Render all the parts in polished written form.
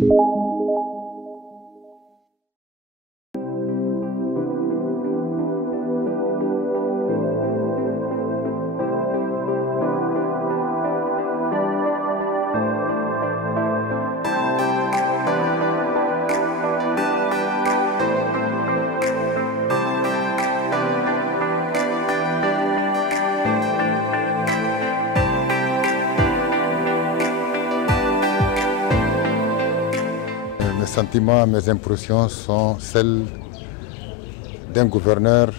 Mes sentiments, mes impressions sont celles d'un gouverneur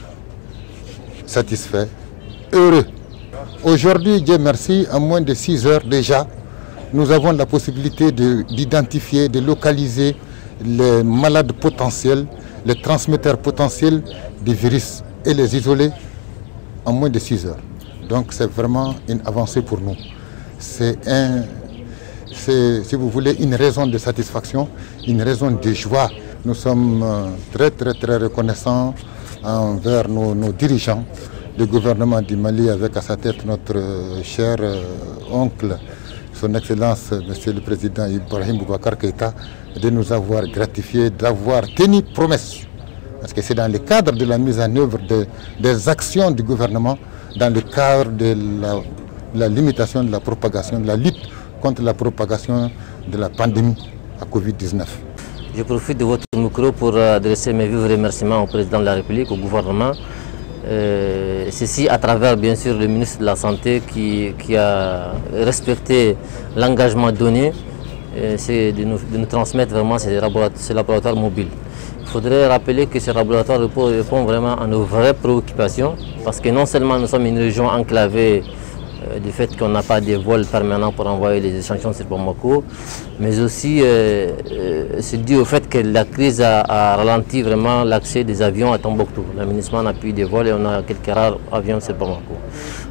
satisfait, heureux. Aujourd'hui, Dieu merci, en moins de 6 heures déjà, nous avons la possibilité d'identifier, de localiser les malades potentiels, les transmetteurs potentiels du virus et les isoler en moins de 6 heures. Donc c'est vraiment une avancée pour nous. C'est, si vous voulez, une raison de satisfaction, une raison de joie. Nous sommes très reconnaissants envers nos dirigeants, le gouvernement du Mali avec à sa tête notre cher oncle, son Excellence, Monsieur le Président Ibrahim Boubacar Keïta, de nous avoir gratifiés, d'avoir tenu promesse. Parce que c'est dans le cadre de la mise en œuvre des actions du gouvernement, dans le cadre de la limitation de la propagation, de la lutte contre la propagation de la pandémie à Covid-19. Je profite de votre micro pour adresser mes vifs remerciements au Président de la République, au gouvernement. Ceci à travers bien sûr le ministre de la Santé qui a respecté l'engagement donné, c'est de nous transmettre vraiment ces laboratoires mobiles. Il faudrait rappeler que ces laboratoires répondent vraiment à nos vraies préoccupations parce que non seulement nous sommes une région enclavée du fait qu'on n'a pas de vols permanents pour envoyer les échantillons sur Bamako, mais aussi c'est dû au fait que la crise a ralenti vraiment l'accès des avions à Tombouctou. L'aménagement n'a plus de vols et on a quelques rares avions sur Bamako.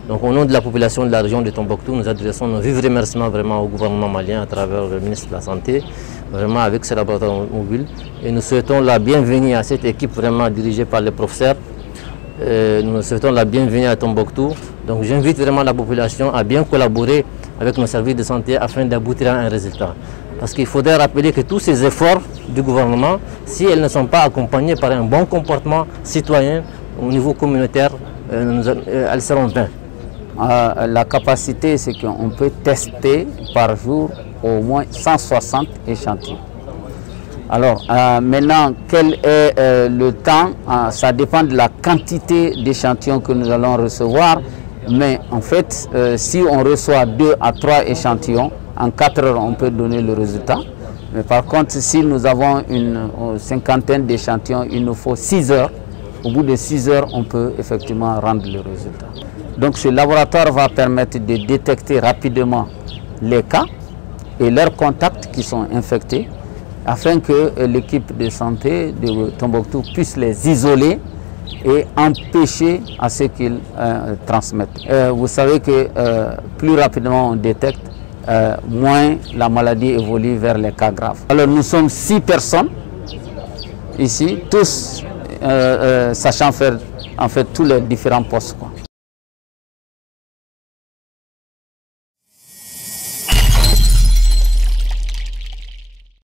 Donc au nom de la population de la région de Tombouctou, nous adressons nos vifs remerciements vraiment au gouvernement malien à travers le ministre de la Santé, vraiment avec ces laboratoires mobiles. Et nous souhaitons la bienvenue à cette équipe vraiment dirigée par les professeurs. Nous souhaitons la bienvenue à Tombouctou. Donc j'invite vraiment la population à bien collaborer avec nos services de santé afin d'aboutir à un résultat. Parce qu'il faudrait rappeler que tous ces efforts du gouvernement, si elles ne sont pas accompagnées par un bon comportement citoyen au niveau communautaire, elles seront vaines. La capacité, c'est qu'on peut tester par jour au moins 160 échantillons. Alors maintenant, quel est le temps? Ça dépend de la quantité d'échantillons que nous allons recevoir. Mais en fait, si on reçoit 2 à 3 échantillons, en 4 heures, on peut donner le résultat. Mais par contre, si nous avons une cinquantaine d'échantillons, il nous faut 6 heures. Au bout de 6 heures, on peut effectivement rendre le résultat. Donc ce laboratoire va permettre de détecter rapidement les cas et leurs contacts qui sont infectés, afin que l'équipe de santé de Tombouctou puisse les isoler et empêcher à ce qu'ils transmettent. Vous savez que plus rapidement on détecte, moins la maladie évolue vers les cas graves. Alors nous sommes 6 personnes ici, tous sachant faire en fait tous les différents postes, quoi.